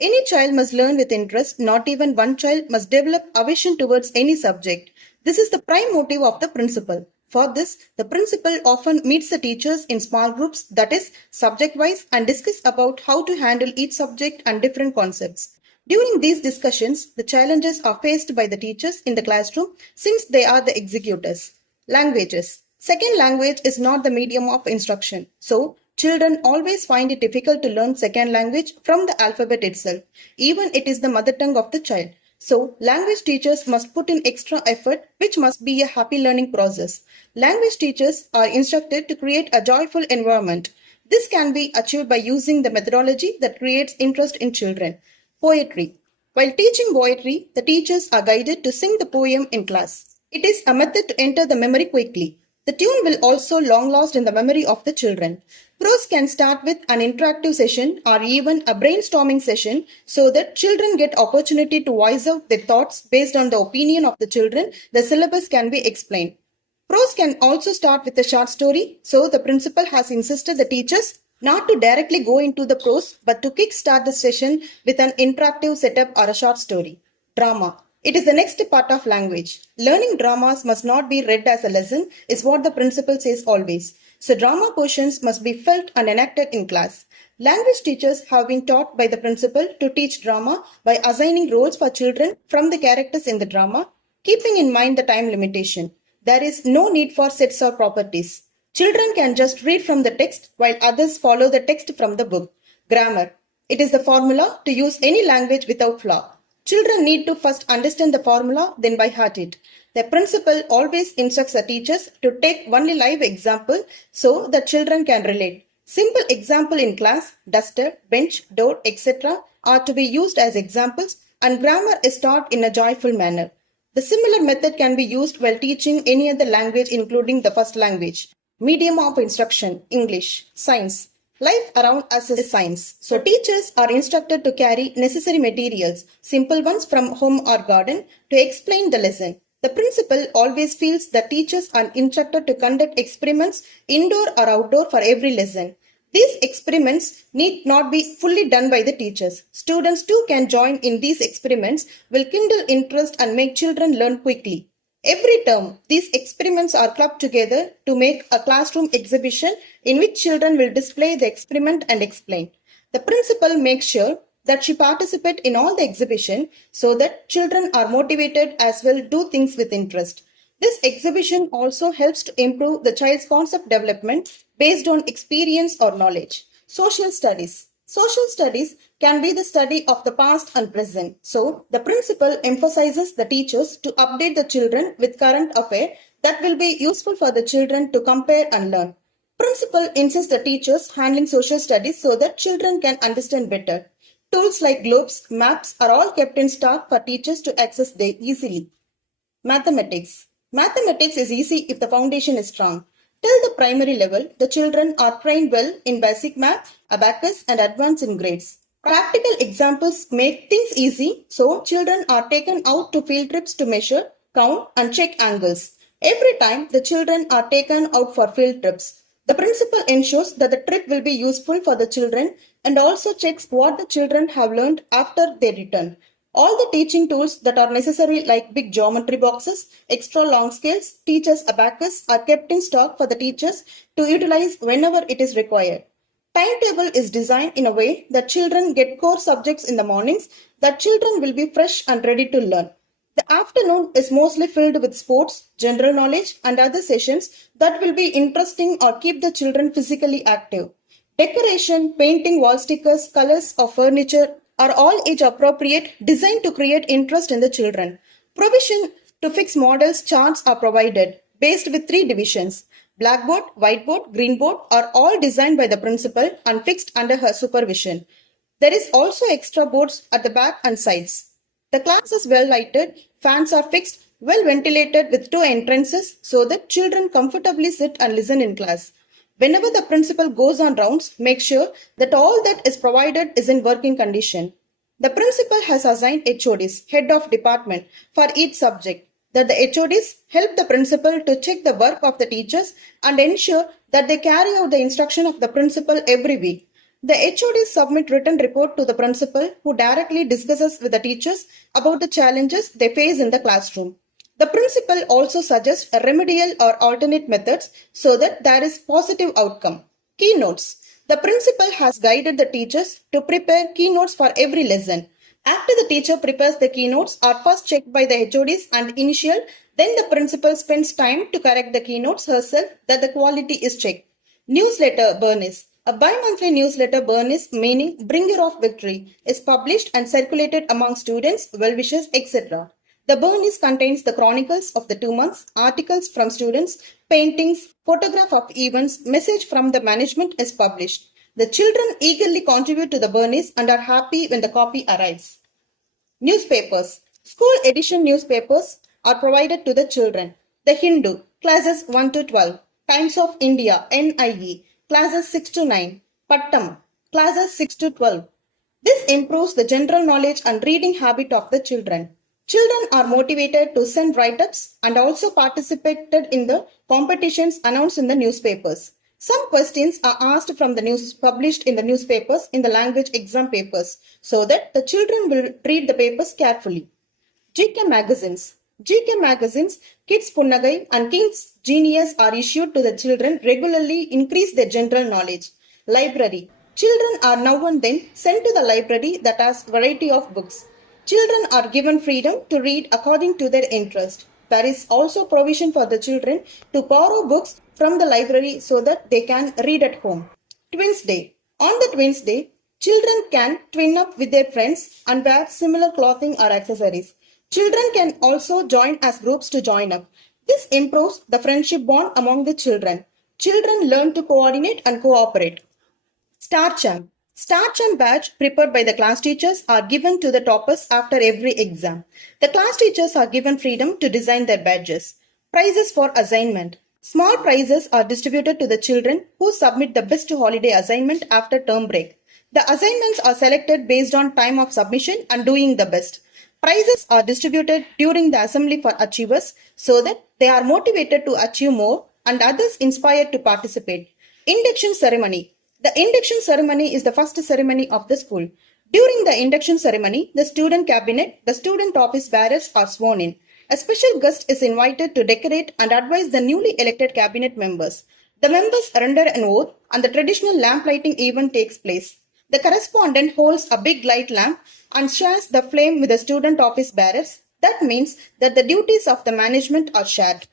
Any child must learn with interest, not even one child must develop aversion towards any subject. This is the prime motive of the principal. For this, the principal often meets the teachers in small groups, that is, subject-wise, and discuss about how to handle each subject and different concepts. During these discussions, the challenges are faced by the teachers in the classroom since they are the executors. Languages. Second language is not the medium of instruction. So, children always find it difficult to learn second language from the alphabet itself, even it is the mother tongue of the child. So, language teachers must put in extra effort, which must be a happy learning process. Language teachers are instructed to create a joyful environment. This can be achieved by using the methodology that creates interest in children. Poetry. While teaching poetry, the teachers are guided to sing the poem in class. It is a method to enter the memory quickly. The tune will also long last in the memory of the children. Prose can start with an interactive session or even a brainstorming session so that children get opportunity to voice out their thoughts based on the opinion of the children. The syllabus can be explained. Prose can also start with a short story, so the principal has insisted the teachers not to directly go into the prose but to kick-start the session with an interactive setup or a short story. Drama. It is the next part of language. Learning dramas must not be read as a lesson is what the principal says always. So drama portions must be felt and enacted in class. Language teachers have been taught by the principal to teach drama by assigning roles for children from the characters in the drama, keeping in mind the time limitation. There is no need for sets or properties. Children can just read from the text while others follow the text from the book. Grammar. It is the formula to use any language without flaw. Children need to first understand the formula, then by heart it. The principal always instructs the teachers to take only live example so the children can relate. Simple example in class, duster, bench, door, etc. are to be used as examples and grammar is taught in a joyful manner. The similar method can be used while teaching any other language including the first language. Medium of instruction, English, science. Life around us is science. So teachers are instructed to carry necessary materials, simple ones from home or garden, to explain the lesson. The principal always feels that teachers are instructed to conduct experiments indoor or outdoor for every lesson. These experiments need not be fully done by the teachers. Students too can join in these experiments, will kindle interest and make children learn quickly. Every term, these experiments are clubbed together to make a classroom exhibition in which children will display the experiment and explain. The principal makes sure that she participates in all the exhibition so that children are motivated as well do things with interest. This exhibition also helps to improve the child's concept development based on experience or knowledge. Social studies. Social studies can be the study of the past and present. So, the principal emphasizes the teachers to update the children with current affairs that will be useful for the children to compare and learn. Principal insists the teachers handling social studies so that children can understand better. Tools like globes, maps are all kept in stock for teachers to access them easily. Mathematics. Mathematics is easy if the foundation is strong. Till the primary level, the children are trained well in basic math, abacus and advanced in grades. Practical examples make things easy, so children are taken out to field trips to measure, count and check angles. Every time the children are taken out for field trips, the principal ensures that the trip will be useful for the children and also checks what the children have learned after they return. All the teaching tools that are necessary like big geometry boxes, extra long scales, teachers' abacus are kept in stock for the teachers to utilize whenever it is required. Timetable is designed in a way that children get core subjects in the mornings that children will be fresh and ready to learn. The afternoon is mostly filled with sports, general knowledge and other sessions that will be interesting or keep the children physically active. Decoration, painting wall stickers, colors of furniture are all age appropriate, designed to create interest in the children. Provision to fix models charts are provided, based with 3 divisions. Blackboard, whiteboard, greenboard are all designed by the principal and fixed under her supervision. There is also extra boards at the back and sides. The class is well lighted, fans are fixed, well ventilated with 2 entrances so that children comfortably sit and listen in class. Whenever the principal goes on rounds, make sure that all that is provided is in working condition. The principal has assigned HODs, head of department, for each subject. That the HODs help the principal to check the work of the teachers and ensure that they carry out the instruction of the principal every week. The HODs submit written report to the principal who directly discusses with the teachers about the challenges they face in the classroom. The principal also suggests remedial or alternate methods so that there is positive outcome. Keynotes. The principal has guided the teachers to prepare keynotes for every lesson. After the teacher prepares the keynotes are first checked by the HODs and initial, then the principal spends time to correct the keynotes herself that the quality is checked. Newsletter Bernice. A bi-monthly newsletter Bernice, meaning Bringer of Victory, is published and circulated among students, well-wishers, etc. The Bernice contains the chronicles of the 2 months, articles from students, paintings, photograph of events, message from the management is published. The children eagerly contribute to the Bernice and are happy when the copy arrives. Newspapers. School edition newspapers are provided to the children. The Hindu, classes 1 to 12. Times of India, NIE, classes 6 to 9. Pattam, classes 6 to 12. This improves the general knowledge and reading habit of the children. Children are motivated to send write-ups and also participated in the competitions announced in the newspapers. Some questions are asked from the news published in the newspapers in the language exam papers so that the children will read the papers carefully. GK magazines. GK magazines, Kids Punnagai and King's Genius are issued to the children regularly increase their general knowledge. Library. Children are now and then sent to the library that has variety of books. Children are given freedom to read according to their interest. There is also provision for the children to borrow books from the library so that they can read at home. Twins Day. On the Twins Day, children can twin up with their friends and wear similar clothing or accessories. Children can also join as groups to join up. This improves the friendship bond among the children. Children learn to coordinate and cooperate. Star Champ. Star Champ badge prepared by the class teachers are given to the toppers after every exam. The class teachers are given freedom to design their badges. Prizes for assignment. Small prizes are distributed to the children who submit the best holiday assignment after term break. The assignments are selected based on time of submission and doing the best. Prizes are distributed during the assembly for achievers so that they are motivated to achieve more and others inspired to participate. Induction ceremony. The induction ceremony is the first ceremony of the school. During the induction ceremony, the student cabinet, the student office bearers are sworn in. A special guest is invited to decorate and advise the newly elected cabinet members. The members render an oath and the traditional lamp lighting event takes place. The correspondent holds a big light lamp and shares the flame with the student office bearers. That means that the duties of the management are shared.